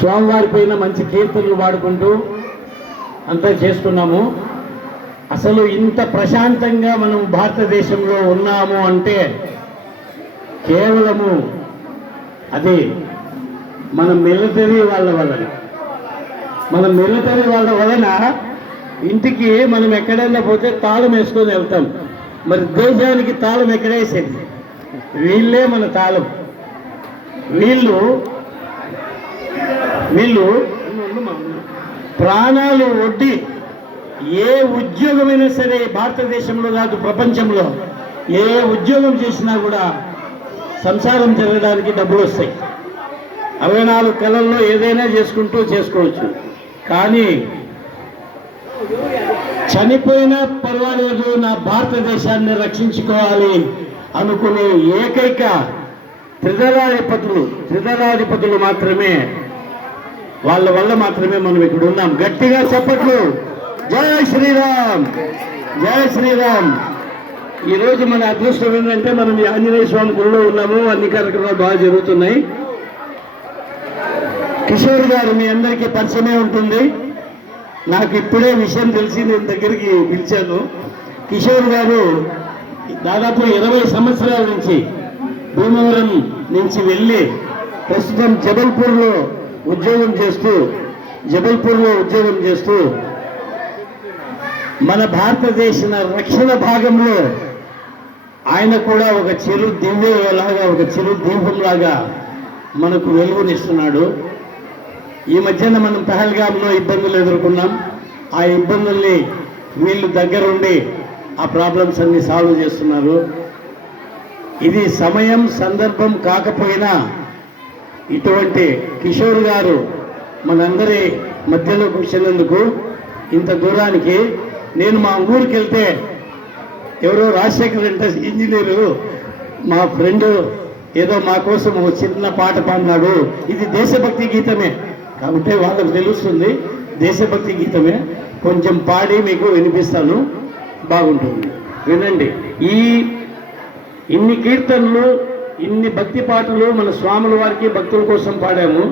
స్వామివారి పైన మంచి కీర్తనలు పాడుకుంటూ అంతా చేసుకున్నాము. అసలు ఇంత ప్రశాంతంగా మనం భారతదేశంలో ఉన్నాము అంటే కేవలము అది మన మిలిటరీ వాళ్ళ వలన. మన మిలిటరీ వాళ్ళ వలన ఇంటికి మనం ఎక్కడైనా పోతే తాళం వేసుకొని వెళ్తాం. మరి దేశానికి తాళం ఎక్కడేసేది? వీళ్ళే మన తాళం. వీళ్ళు ప్రాణాలు ఒడ్డి ఏ ఉద్యోగమైనా సరే భారతదేశంలో కాదు ప్రపంచంలో ఏ ఉద్యోగం చేసినా కూడా సంసారం జరగడానికి డబ్బులు వస్తాయి. 64 కళల్లో ఏదైనా చేసుకోవచ్చు. కానీ చనిపోయినా పర్వాలేదు, నా భారతదేశాన్ని రక్షించుకోవాలి అనుకునే ఏకైక త్రిదళాధిపతులు మాత్రమే, వాళ్ళ వల్ల మాత్రమే మనం ఇక్కడ ఉన్నాం. గట్టిగా చెప్పట్లు. జై శ్రీరామ్, జై శ్రీరామ్. ఈరోజు మన అదృష్టం ఏంటంటే మనం ఈ ఆంజనేయ స్వామి గుడిలో ఉన్నాము. అన్ని కార్యక్రమాలు బాగా జరుగుతున్నాయి. కిషోర్ గారు మీ అందరికీ పరిచయమే ఉంటుంది. నాకు ఇప్పుడే విషయం తెలిసి నేను దగ్గరికి పిలిచాను. కిషోర్ గారు దాదాపు 20 సంవత్సరాల నుంచి భీమవరం నుంచి వెళ్ళి ప్రస్తుతం జబల్పూర్లో ఉద్యోగం చేస్తూ మన భారతదేశ రక్షణ భాగంలో ఆయన కూడా ఒక చిరు దీపంలాగా మనకు వెలుగునిస్తున్నాడు. ఈ మధ్యన మనం పహల్గామ్లో ఇబ్బందులు ఎదుర్కొన్నాం. ఆ ఇబ్బందుల్ని వీళ్ళు దగ్గరుండి ఆ ప్రాబ్లమ్స్ అన్ని సాల్వ్ చేస్తున్నారు. ఇది సమయం సందర్భం కాకపోయినా ఇటువంటి కిషోర్ గారు మనందరి మధ్యలో కూర్చున్నందుకు ఇంత దూరానికి. నేను మా ఊరికి వెళ్తే ఎవరో రాజశేఖర్ అంటే ఇంజనీరు మా ఫ్రెండ్ ఏదో మా కోసం ఒక చిన్న పాట పాడినాడు. ఇది దేశభక్తి గీతమే కాబట్టి వాళ్ళకు తెలుస్తుంది దేశభక్తి గీతమే. కొంచెం పాడి మీకు వినిపిస్తాను, బాగుంటుంది, వినండి. ఇన్ని కీర్తనలు, ఇన్ని భక్తి పాటలు మన స్వాముల వారికి భక్తుల కోసం పాడాము.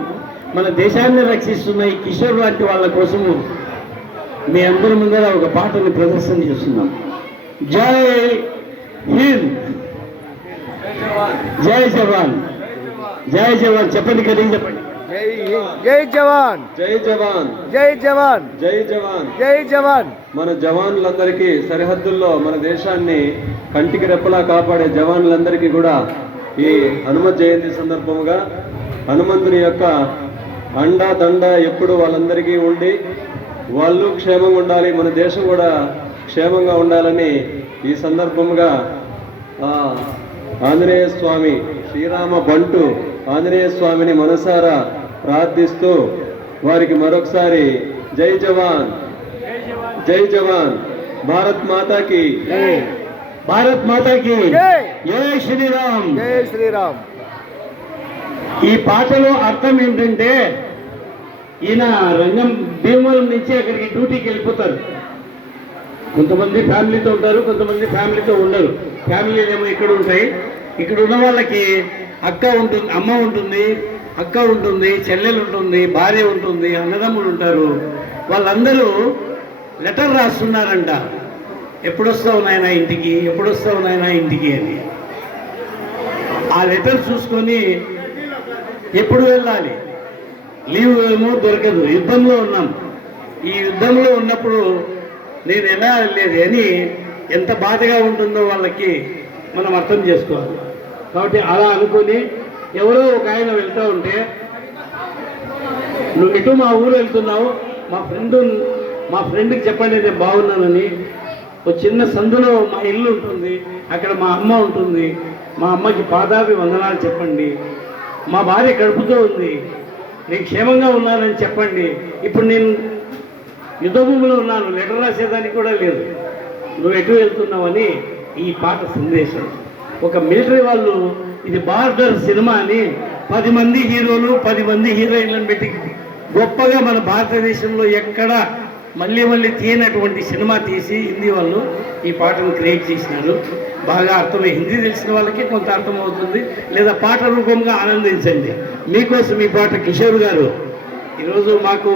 మన దేశాన్ని రక్షిస్తున్న ఈ కిషోర్ లాంటి వాళ్ళ కోసము మీ అందరి ముందర ఒక పాటని ప్రదర్శన చేస్తున్నాం. జై హింద్, జై జవాన్, జై జవాన్. చెప్పండి, కలిగి చెప్పండి. జై జవాన్, జై జవాన్, జై జవాన్, జై జవాన్, జై జవాన్. మన జవాన్లందరికీ సరిహద్దుల్లో మన దేశాన్ని కంటికి రెప్పలా కాపాడే జవాన్లందరికీ కూడా ఈ హనుమత్ జయంతి సందర్భంగా హనుమంతుని యొక్క అండా దండ ఎప్పుడు వాళ్ళందరికీ ఉండి వాళ్ళు క్షేమంగా ఉండాలి, మన దేశం కూడా క్షేమంగా ఉండాలని ఈ సందర్భంగా ఆంజనేయ స్వామి శ్రీరామ బంటు ఆంజనేయ స్వామిని మనసారా ప్రార్థిస్తూ వారికి మరొకసారి జై జవాన్, జై జవాన్, భారత్ మాతాకి, భారత్ మాతాకి జై శ్రీరామ్, జై శ్రీరామ్. ఈ పాటలో అర్థం ఏంటంటే ఈయన రంగం భీమవరం నుంచి అక్కడికి డ్యూటీకి వెళ్ళిపోతారు. కొంతమంది ఫ్యామిలీతో ఉంటారు, కొంతమంది ఫ్యామిలీతో ఉండరు. ఫ్యామిలీలు ఏమో ఇక్కడ ఉంటాయి. ఇక్కడ ఉన్న వాళ్ళకి అక్క ఉంటుంది, అమ్మ ఉంటుంది, అక్క ఉంటుంది, చెల్లెలు ఉంటుంది, భార్య ఉంటుంది, అన్నదమ్ములు ఉంటారు. వాళ్ళందరూ లెటర్ రాస్తున్నారంట, ఎప్పుడొస్తావు నాయనా ఇంటికి, ఎప్పుడొస్తావు నాయనా ఇంటికి అని. ఆ లెటర్ చూసుకొని ఎప్పుడు వెళ్ళాలి, లీవ్ ఏమో దొరకదు. యుద్ధంలో ఉన్నాం. ఈ యుద్ధంలో ఉన్నప్పుడు నేను ఎలా వెళ్ళేది అని ఎంత బాధగా ఉంటుందో వాళ్ళకి మనం అర్థం చేసుకోవాలి. కాబట్టి అలా అనుకుని ఎవరో ఒక ఆయన వెళ్తూ ఉంటే, నువ్వు ఇటు మా ఊరు వెళ్తున్నావు, మా ఫ్రెండ్కి చెప్పండి నేను బాగున్నానని. ఒక చిన్న సందులో మా ఇల్లు ఉంటుంది, అక్కడ మా అమ్మ ఉంటుంది, మా అమ్మకి పాదాభి వందనాలు చెప్పండి. మా భార్య కడుపుతో ఉంది, నేను క్షేమంగా ఉన్నానని చెప్పండి. ఇప్పుడు నేను యుద్ధభూమిలో ఉన్నాను, లెటర్ రాసేదానికి కూడా లేదు, నువ్వు ఎటు వెళ్తున్నావని ఈ పాట సందేశం. ఒక మిలిటరీ వాళ్ళు ఇది బార్డర్ సినిమా అని 10 మంది హీరోలు 10 మంది హీరోయిన్లను పెట్టి గొప్పగా మన భారతదేశంలో ఎక్కడ మళ్ళీ తీయనటువంటి సినిమా తీసి హిందీ వాళ్ళు ఈ పాటను క్రియేట్ చేసినారు. బాగా అర్థమై హిందీ తెలిసిన వాళ్ళకి కొంత అర్థమవుతుంది, లేదా పాట రూపంగా ఆనందించండి. మీకోసం ఈ పాట కిషోర్ గారు ఈరోజు మాకు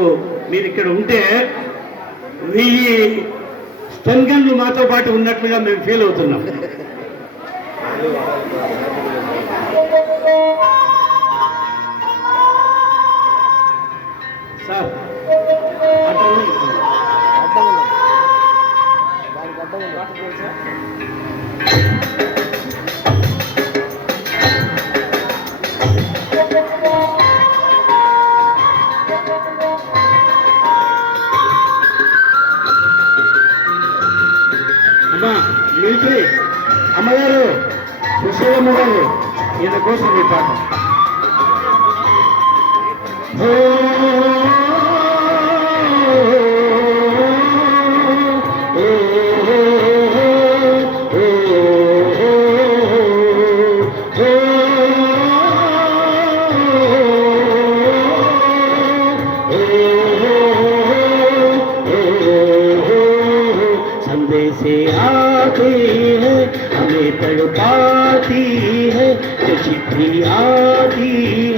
మీరు ఇక్కడ ఉంటే 1000 స్టన్ గన్లు మాతో పాటు ఉన్నట్లుగా మేము ఫీల్ అవుతున్నాం. సార్ అట్లా ఉంది. అడ్డం ఉన్నది. దానికి అడ్డం ఉన్నది. అమ్మా మిలిటరీ అమ్మగారు సుశీలమ్మ గారు ఈయన కోసం ఈ పాట. संदेशे आते हैं हमें तड़पाती है, जो चिट्ठी आती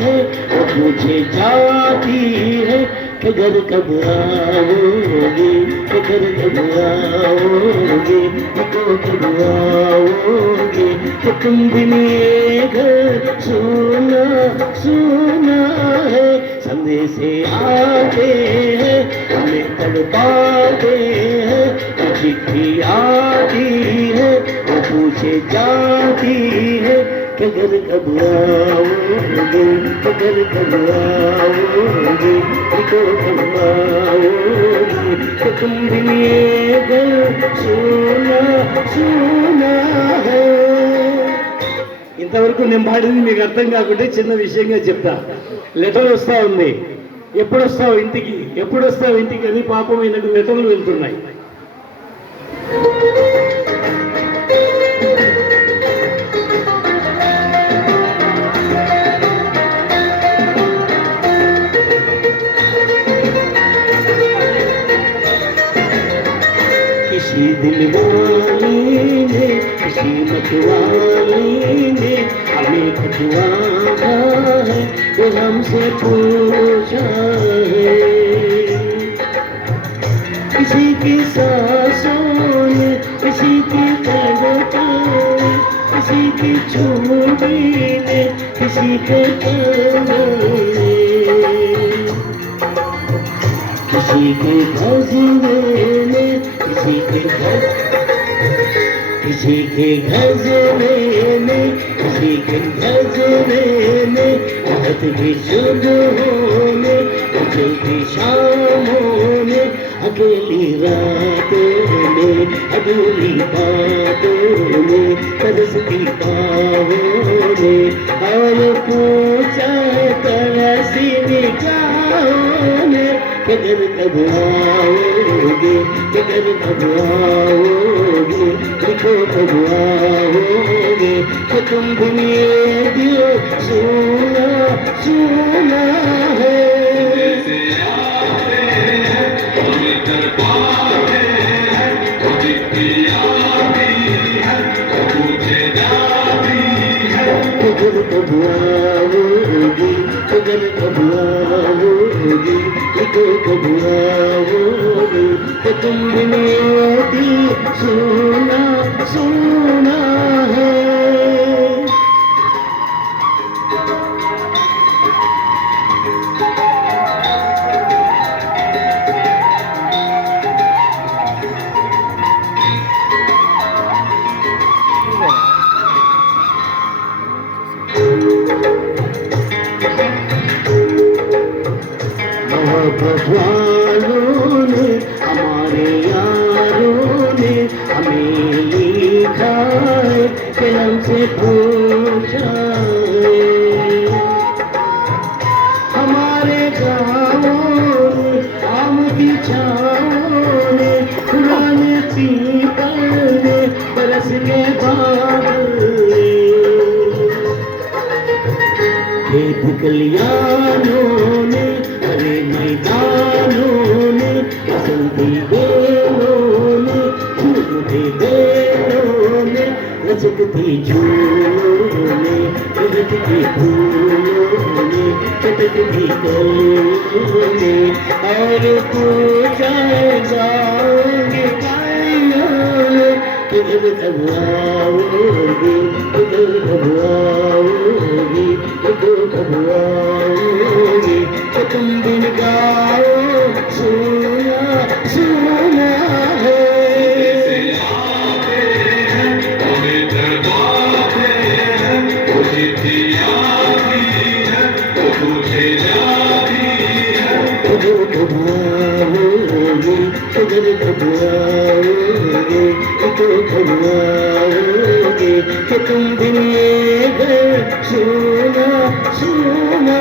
है वो पूछे जाती है कि घर कब आओगे, कि घर कब आओगे, तो कब आओगे, कि तुम भी मेरे घर सुना सुना है. संदेशे आते हैं हमें तड़पाते हैं, चिट्ठी आती है वो पूछे जाती है कि घर कब आओगे, कि घर कब आओगे, तो कब आओगे, कि तुम भी मेरे घर सुना सुना है. ఇంతవరకు నేను పాడింది మీకు అర్థం కాకుంటే చిన్న విషయంగా చెప్తా. లెటర్ వస్తూ ఉంది, ఎప్పుడు వస్తావు ఇంటికి, ఎప్పుడు వస్తావు ఇంటికి అని పాపం ఈయనకు లెటర్లు వెళ్తున్నాయి. किसी दिल वाली ने, किसी मतवाली ने हमें खतवाया है, वो हमसे पूछा है. किसी की सांसों ने, किसी की धड़कन ने, किसी की चूड़ी ने, किसी के कंगन ने, किसी के गजरे ने, किसी के गजरे में, किसी के गजरे में, रात की सुबहों में, चलती शामों में, अकेली रातों में, अधूरी बातों में, तरसती बाहों में, और पूछा तरसी निगाहों में कि घर कब आओगे, कि घर कब आओगे, लिखो कब आओगे, कि तुम भी मेरे दिल सुना सुना है. घर कब आओगे, घर कब आओगे, लिखो कब आओगे, कि तुम भी मेरा दिल सुना सुना है. भगवानों ने, हमारे यारों ने हमें लिखा है, कलम से पूछा है. हमारे गाँवों ने, आम की छाँवों ने, पुराने पीपल ने, बरस के बादल ने, खेत कलियानों ने, हरे मैदानों ने, बसंती बेलों ने, झूमते बेलों ने, लचकती झूलों ने, महकती फूलों ने, चटकती कलियों ने, और पूछा जाओगे किधर कब आओगी, किधर कब आओगी, किधर कब आओगी, तो तुम बिन गाओ सुना सुना है। किधर कब आओगे, किधर कब आओगे, कि तुम बिन ये घर सुना सुना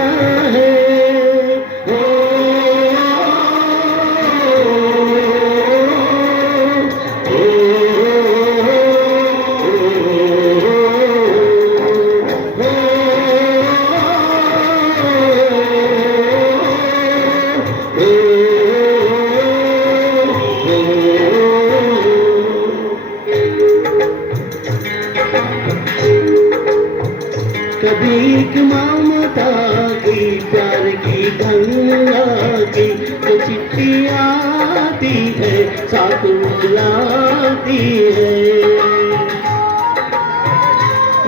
है। ओ, कभी एक ममता की प्यार की गंगा की जो चिट्ठी आती है साथ बुलाती है।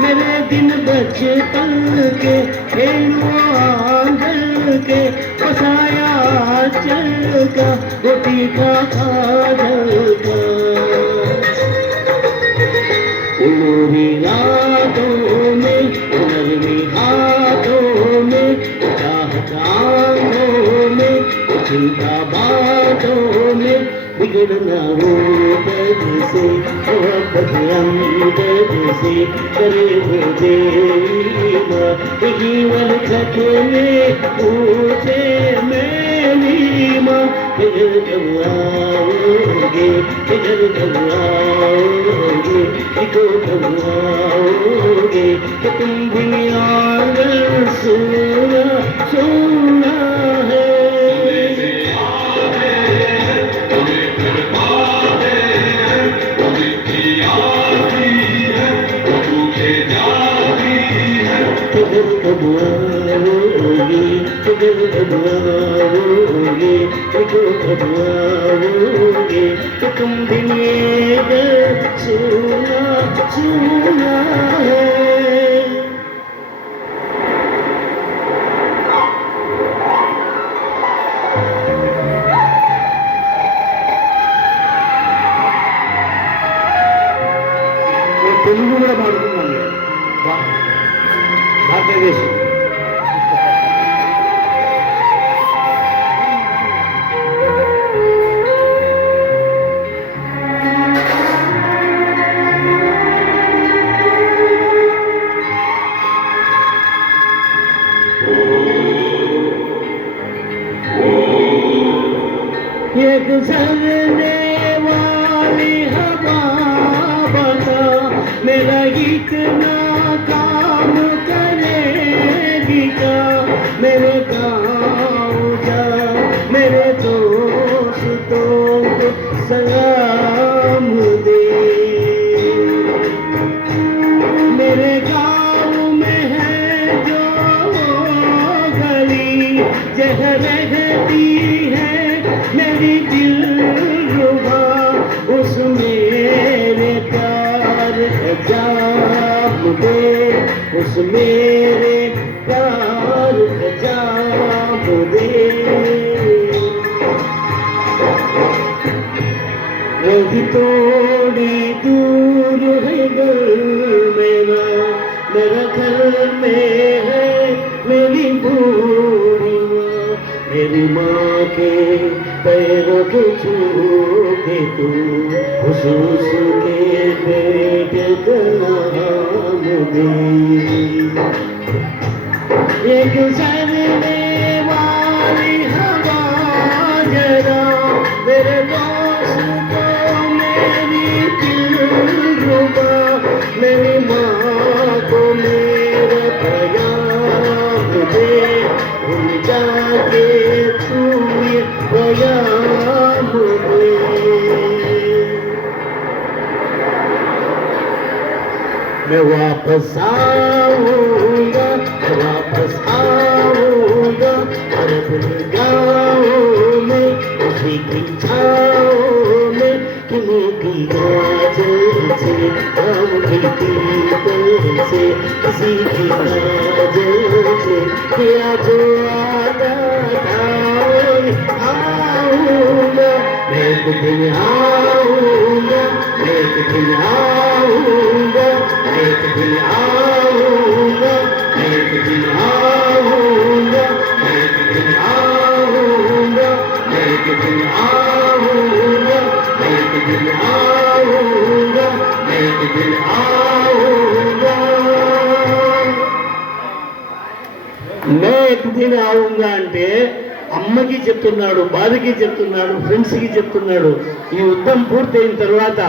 मेरे दिन बचपन के खेलों आंगन के बसाया चल का रोटी का काजल का उमरी यादों में उमरी हाथों में चाहत आंखों में चिंता बातों में बिगड़ना हो दर्द से मोहब्बत अंदर से करे हो देना जीवन थकने पूछे मेरी माँ किधर कब आओगे, किधर कब आओगे, किधर कब आओगे, कि तुम भी आंगन सुना सुना है। किधर कब आओगे, किधर कब आओगे, किधर कब आओगे, कि तुम भी मेरे सुना सुना है। తెలుగు కూడా పాడుతున్నాను భారతదేశం ये गुजरने वाली हवा बता मेरा इतना काम करेगी क्या। मेरे गाँव जा मेरे दोस्तों को सलाम दे। मेरे गाँव में है जो गली जहाँ रहती है मेरी दिलरुबा उस मेरे प्यार जाम दे, उस मेरे प्यार जाम दे। वही थोड़ी दूर है घर मेरा, मेरा घर में है मेरी बूढ़ी माँ। मेरी माँ के पैरों को छू के तू उसके पेट का नाम दे। ये गुजरने वाली हवा जरा मेरे दोस्तों मेरी दिलरुबा मेरी माँ को मेरा प्यार दे। भूल जाके तू ये प्यार दे। मैं वापस आऊंगा, वापस आऊंगा और अपने गाँव में भी बिछाओ में तुम्हें दिया जैसे हम पीतल से किसी की काजल से किया जो आता था आऊंगा मैं एक दिन आऊंगा मैं एक दिन आऊंगा मैं एक दिन आऊंगा मैं एक दिन आऊंगा मैं एक दिन आऊंगा मैं एक दिन आऊंगा मैं एक दिन आऊंगा मैं एक दिन आऊंगा मैं एक दिन आऊंगा అంటే అమ్మకి చెప్తున్నాడు, బాధకి చెప్తున్నాడు, ఫ్రెండ్స్కి చెప్తున్నాడు. ఈ యుద్ధం పూర్తయిన తర్వాత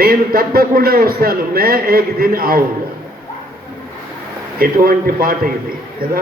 నేను తప్పకుండా వస్తాను. మే ఏక్ దిన్ ఆవుంగా. ఎటువంటి పాట ఇది కదా.